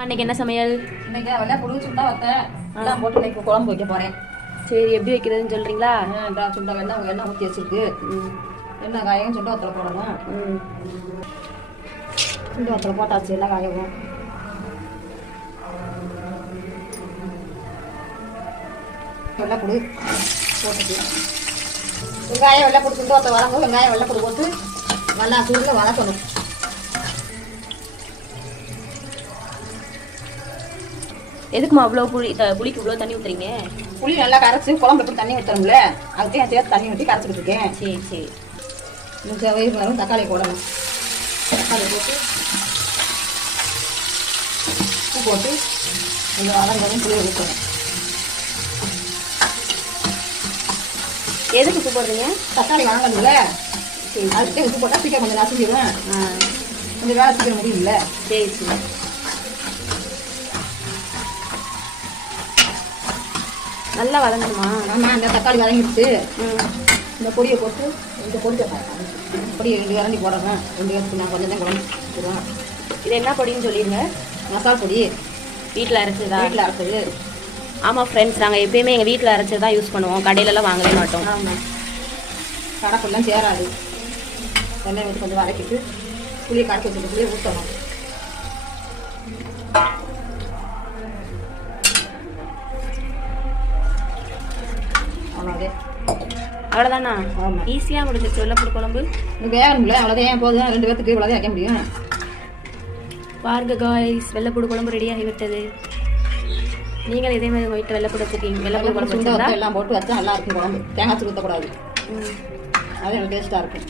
அன்னைக்கு என்ன சமையல்? இன்னைக்கு வெள்ளை புழு சுண்டா வைத்தேன். எல்லாம் போட்டு இன்னைக்கு குழம்பு வைக்க போறேன். சரி, எப்படி வைக்கிறதுன்னு சொல்றீங்களா? சுண்டா எண்ணெய் ஊற்றி வச்சிருக்கு. எண்ணெய் காயும் சுண்டா வத்தலை போடணும். சுண்டா வத்தலை போட்டாச்சு, எண்ணெய் காயவும். வெள்ளைப்புடு போட்டுட்டு வெங்காயம் வெள்ளைப்புடு சுண்டா வத்தலை வதங்கும். வெங்காயம் வெள்ளைப்புடு போட்டு நல்லா சூடில் வதக்கணும். எதுக்குமா அவ்வளோ புளிக்கு இவ்வளோ தண்ணி ஊற்றுறீங்க? புளி நல்லா கரைச்சி குழம்பு எப்படி தண்ணி ஊற்றுறோம்ல, அதுக்கு என் சேர்த்து தண்ணி ஊற்றி கரைச்சிக்கிட்டு இருக்கேன். சரி சரி. இந்த வயிறு தக்காளி போடணும். தக்காளி போட்டு உப்பு போட்டு இந்த வதங்கணும். புளியை ஊற்றணும். எதுக்கு உப்பு போடுறீங்க? தக்காளி வதங்கணும்ல, அதுக்கே உப்பு போட்டால் சீக்கிரம் கொஞ்சம் நசுக்கிடுவேன். கொஞ்சம் வேலை சீக்கிரம் முடியல. சரி சரி. நல்லா வதங்கணுமா? ஆமாம், இந்த தக்காளி வதங்கிடுச்சு. இந்த பொடியை போட்டு இந்த பொடி பொடியை 2 இரண்டி போடுறேன். 2 இடத்துக்கு நான் கொஞ்சம் தான் குழம்பு போடுவேன். இது என்ன பொடின்னு சொல்லிடுங்க. மசால் பொடி வீட்டில் அரைச்சதா? வீட்டில் அரைச்சது. ஆமாம் ஃப்ரெண்ட்ஸ், நாங்கள் எப்பயுமே எங்கள் வீட்டில் அரைச்சது தான் யூஸ் பண்ணுவோம், கடையிலலாம் வாங்கவே மாட்டோம். ஆமாம், கடைப்பெல்லாம் சேராது. எண்ணெய் ஊற்றி கொஞ்சம் வதக்கிட்டு புளியை கரைச்சி வச்சுட்டு புளியை ஊற்றணும். அவ்வளோதானா? ஆமாம், ஈஸியாக முடிஞ்சிச்சு வெள்ளைப்புடு குழம்பு. வேகணும்ல, அவ்வளோதான். ஏன் போதும், 2 பேத்துக்கு இவ்வளோதான் வைக்க முடியும். பாருங்க காய்ஸ், வெள்ளைப்புடு குழம்பு ரெடியாகி விட்டது. நீங்கள் இதே மாதிரி உங்கள் வீட்டில் வெள்ளைப்புடு வச்சுருக்கீங்க? வெள்ளைப்புடு குழம்பு எல்லாம் போட்டு வச்சா நல்லா இருக்கும் குழம்பு. தேங்காய் ஊற்றக்கூடாது, அது டேஸ்ட்டாக இருக்கும்.